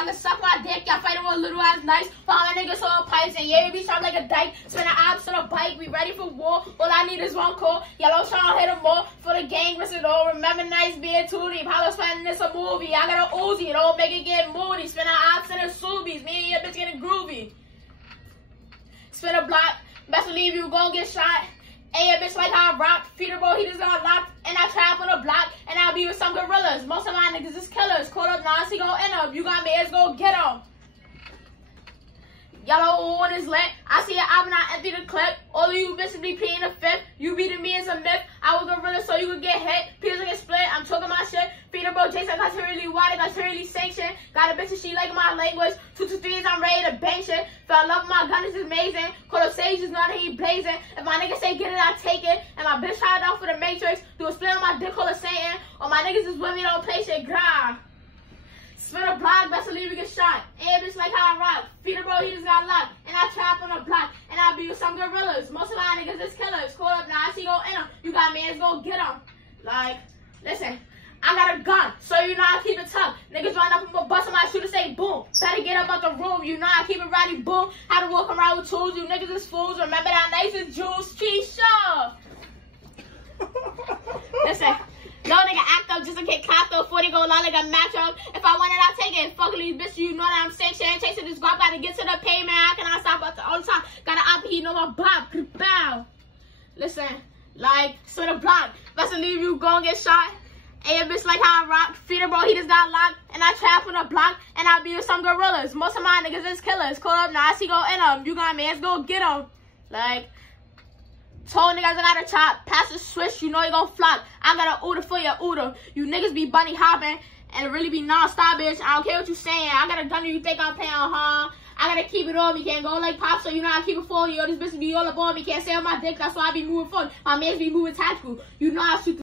y'all can suck my dick. Y'all fighting with little ass knives. Follow my niggas all pipes. And yeah, we sharp like a dyke. Spin the ops on a bike. We ready for war. All I need is one call. Yellow trying to hit them all. For the gang, miss it all. Remember nights being too deep. Hollow spending this a movie. I got an Uzi. Don't make it get moody. Spin the ops and the Subies. Me and your bitch getting groovy. Spin a block. Best believe you gon' get shot. Hey, a bitch like how I rock. Feeder bro, he just got locked. And I trap on the block. And I'll be with some gorillas. Most of my niggas is killers. Caught up Nas, he gon' end up. You got me, let's go get him. Yellow on his lit. I see it out and I empty the clip. All of you bitches be peeing the fifth. You beating me is a myth. I was gorilla so you could get hit. Peers get split. I'm talking my shit. Feeder bro, Jason got to really wide. Got to really sanction. Got a bitch and she like my language. 2 to 3s, I'm ready to bang shit. Fell in love with my gun, this is amazing. Call up Sage, is not he blazing. If my niggas say get it, I take it. And my bitch tried out for the Matrix. Do a split on my dick, call it Satan. Or my niggas is with me, don't play shit. Grah. Spin a block, best believe we get shot. And bitch like how I rock. Feeder bro, he just got locked. And I trap on the block. And I be with some gorillas. Most of my niggas is killers. Call up Nas, he gon' end him. You got me, let's go get him. Like, listen. I got a gun, so you know I keep it tough. Niggas run up and bust on my shooter, say boom. Better get up out the room, you know I keep it ready, boom. How to walk around with tools, you niggas is fools. Remember that nice is juice, Keisha. Listen, no nigga act up just to get cocked up, 40 go lie like a matchup. If I want it, I'll take it. Fuck these bitches, you know that I'm sanctioned. Chasing this guap, gotta get to the payment. How can I stop all the time? Gotta op, he know my bop, bow. Listen, like, so the block, best believe you gon' get shot. Hey, a bitch like how I rock. Feeder bro, he just got locked. And I trap on the block. And I be with some gorillas. Most of my niggas is killers. Call up Nas, he gon' end him. You got me, let's go get him. Like, told niggas I got a chop. Pass the switch, you know you gon' flop. I got a Uda for your Uda. You niggas be bunny hopping. And it really be non-stop, bitch. I don't care what you saying. I got a gun you think I'm playing, huh? I gotta keep it on me. Can't go like pop, so you know I keep it full. Yo, this bitch be all up on me. Can't stay on my dick, that's why I be moving forward. My mans be moving tactical. You know I shoot the